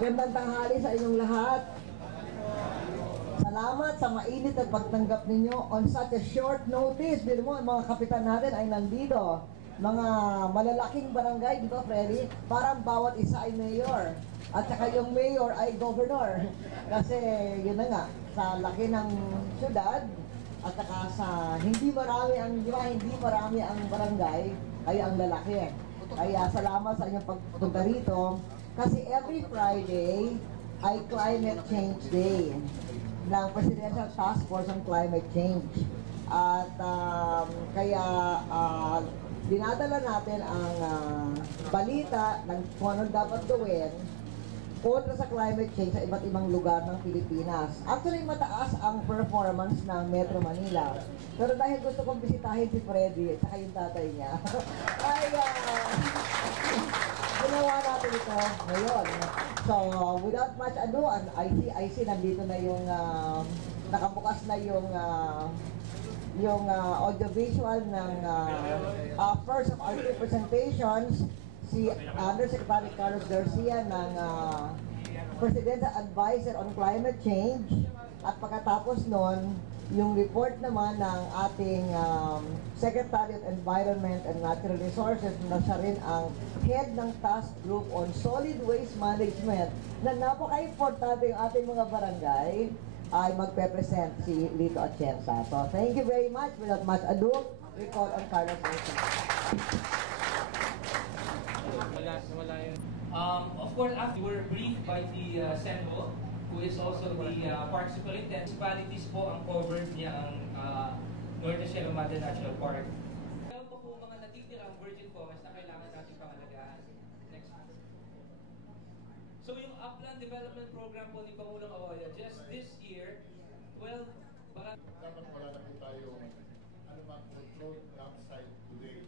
Magandang tanghali sa inyong lahat. Salamat sa mainit at pagtanggap ninyo on such a short notice. Biro mo, mga kapitan natin ay nandito. Mga malalaking barangay, di ba, Freddy? Parang bawat isa ay mayor. At saka yung mayor ay governor. Kasi yun na nga, sa laki ng syudad, at saka sa hindi marami ang, di ba, hindi marami ang barangay, kaya ang lalaki. Kaya salamat sa inyong pagpunta rito. Kasi every Friday ay Climate Change Day ng Presidential Task Force on Climate Change. At kaya dinadala natin ang balita ng kung anong dapat gawin kontra sa climate change sa iba't ibang lugar ng Pilipinas. Actually, mataas ang performance ng Metro Manila. Pero dahil gusto kong bisitahin si Freddy at saka yung tatay niya, ay ginawa natin ito ngayon. So, without much ado, I see nandito na yung nakabukas na yung audiovisual ng first of our two presentations, si Undersecretary Carlos Garcia ng Presidential Advisor on Climate Change, at pagkatapos nun, yung report naman ng ating Secretary of Environment and Natural Resources na siya rin ang head ng task group on solid waste management na napaka-importante yung ating mga barangay ay magpe-present si Lito Atienza. So, thank you very much. Without much ado, we call on Carlos Garcia. Of course, after we were briefed by the Senho, who is also the Park Superintendent. Municipalities po ang covered niya ang Norte Sierra Madre National Park. Meron po mga natitirang virgin forest na kailangan natin pangalagaan. Next. So yung Upland Development Program po ni Pangulong Aoya, just this year, well, baka... Dapat wala na po tayo anumang controlled campsite today.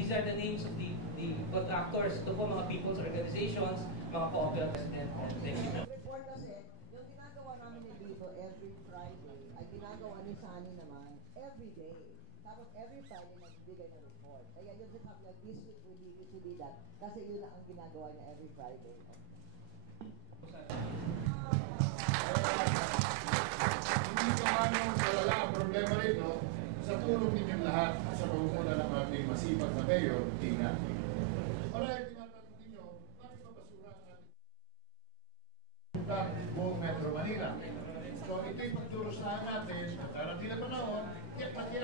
These are the names of the contractors. Ito po mga people's organizations, mga cooperatives, and thank you. Report kasi, yung ginagawa namin ni Lito every Friday, ay ginagawa ni Sunny naman every day. Tapos every Friday nagbibigay ng report. Kaya yun sabi na this week we need to do that. Kasi yun lang ang ginagawa niya every Friday. Hindi ko anong wala ang problema rito. Sa tulong ninyong lahat at sa pagmumula ng ating masipag na mayor, tingnan. Alright, tinatanong ninyo, bakit ba basura ang ating buong Metro Manila? So ito'y pagdurusahan natin, darating na panahon, pati